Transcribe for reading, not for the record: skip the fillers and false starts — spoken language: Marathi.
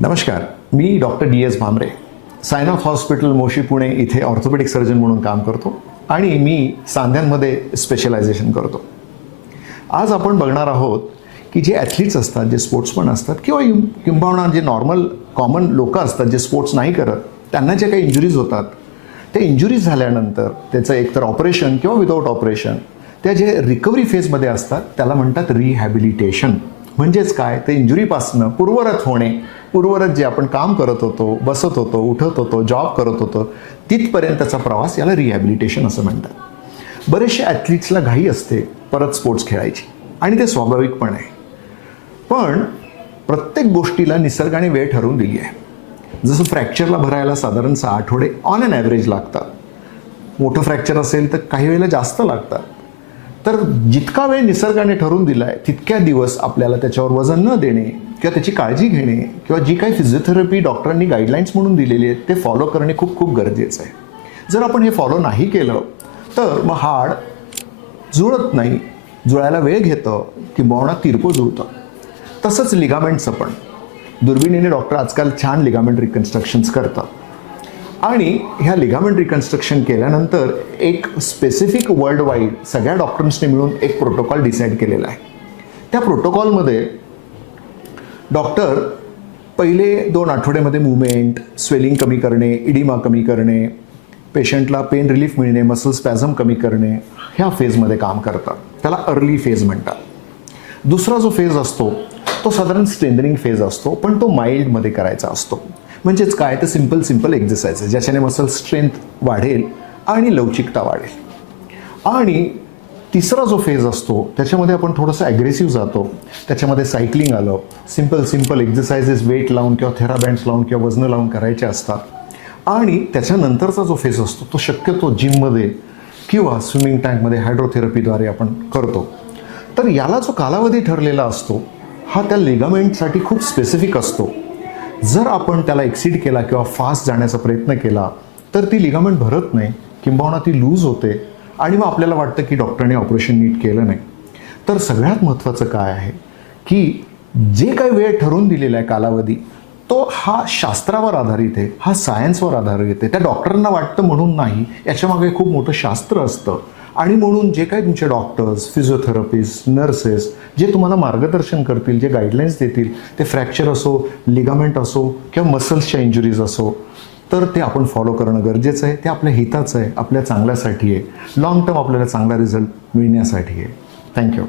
नमस्कार, मी doctor DS Bhamre, Sainath hospital Moshi Pune इथे ऑर्थोपेडिक सर्जन म्हणून काम करतो आणि मी सांध्यांमध्ये स्पेशलायझेशन करतो. आज आपण बघणार आहोत की जे ॲथलीट्स असतात, जे स्पोर्ट्समन असतात किंवा किंबहुना जे नॉर्मल कॉमन लोक असतात जे स्पोर्ट्स नाही करत, त्यांना जे काही इंजुरीज होतात, ते इंजुरीज झाल्यानंतर त्याचं एकतर ऑपरेशन किंवा विदाऊट ऑपरेशन, त्या जे रिकव्हरी फेजमध्ये असतात त्याला म्हणतात रिहॅबिलिटेशन. म्हणजेच काय, ते इंजुरीपासनं पूर्वरत होणे, पूर्वरत जे आपण काम करत होतो, बसत होतो, उठत होतो, जॉब करत होतो, तिथपर्यंतचा प्रवास याला रिहॅबिलिटेशन असं म्हणतात. बरेचसे ॲथलीट्सला घाई असते परत स्पोर्ट्स खेळायची आणि ते स्वाभाविक पण आहे. पण प्रत्येक गोष्टीला निसर्गाने वेळ ठरवून दिली आहे. जसं फ्रॅक्चरला भरायला साधारण 6 आठवडे ऑन अन ॲव्हरेज लागतात. मोठं फ्रॅक्चर असेल तर काही वेळेला जास्त लागतात. तर जितका वेळ निसर्गाने ठरवून दिला आहे तितक्या दिवस आपल्याला त्याच्यावर वजन न देणे किंवा त्याची काळजी घेणे किंवा जी काही फिजिओथेरपी डॉक्टरांनी गाईडलाईन्स म्हणून दिलेली आहेत ते फॉलो करणे खूप खूप गरजेचं आहे. जर आपण हे फॉलो नाही केलं तर मग हाड जुळत नाही, जुळायला वेळ घेतं किंवा तिरपं जुळतं. तसंच लिगामेंटचं पण दुर्बिणीने डॉक्टर आजकाल छान लिगामेंट रिकन्स्ट्रक्शन्स करतात आणि ह्या लिगामेंट रिकन्स्ट्रक्शन केल्यानंतर एक स्पेसिफिक वर्ल्ड वाईड सगळ्या डॉक्टर्सने मिळून एक प्रोटोकॉल डिसाईड केलेला आहे. त्या प्रोटोकॉलमध्ये डॉक्टर पहिले 2 आठवड्यामध्ये मुवमेंट, स्वेलिंग कमी करणे, इडिमा कमी करणे, पेशंटला पेन रिलीफ मिळणे, मसल स्पॅझम कमी करणे, ह्या फेजमध्ये काम करतात. त्याला अर्ली फेज म्हणतात. दुसरा जो फेज असतो तो साधारण स्ट्रेंथनिंग फेज असतो, पण तो माइल्डमध्ये करायचा असतो. म्हणजेच काय, तर सिंपल एक्झरसाइज ज्याच्याने मसल स्ट्रेंथ वाढेल आणि लवचिकता वाढेल. आणि तिसरा जो फेज असतो त्याच्यामध्ये आपण थोडंसं ॲग्रेसिव्ह जातो. त्याच्यामध्ये सायकलिंग आलं, सिंपल एक्झरसाइजेस वेट लावून किंवा थेराबँड्स लावून किंवा वजनं लावून करायचे असतात. आणि त्याच्यानंतरचा जो फेज असतो तो शक्यतो जिममध्ये किंवा स्विमिंग टँकमध्ये हायड्रोथेरपीद्वारे आपण करतो. तर याला जो कालावधी ठरलेला असतो हा त्या लिगामेंटसाठी खूप स्पेसिफिक असतो. जर आपण त्याला एक्सीड केला किंवा फास्ट जाण्याचा प्रयत्न केला तर ती लिगामेंट भरत नाही किंबहुना ती लूज होते आणि मग आपल्याला वाटतं की डॉक्टरने ऑपरेशन नीट केलं नाही. तर सगळ्यात महत्त्वाचं काय आहे की जे काही वेळ ठरवून दिलेला आहे कालावधी, तो हा शास्त्रावर आधारित आहे, हा सायन्सवर आधारित आहे. त्या डॉक्टरांना वाटतं म्हणून नाही, याच्यामागे खूप मोठं शास्त्र असतं. आणि म्हणून जे काही तुमचे डॉक्टर्स, फिजिओथेरपिस्ट, नर्सेस जे तुम्हाला मार्गदर्शन करतील, जे गाईडलाईन्स देतील, ते फ्रॅक्चर असो, लिगामेंट असो किंवा मसल्सच्या इंजुरीज असो, तर ते आपण फॉलो करणं गरजेचं आहे. ते आपल्या हिताचं आहे, आपल्या चांगल्यासाठी आहे, लाँग टर्म आपल्याला चांगला रिझल्ट मिळण्यासाठी आहे. थँक्यू.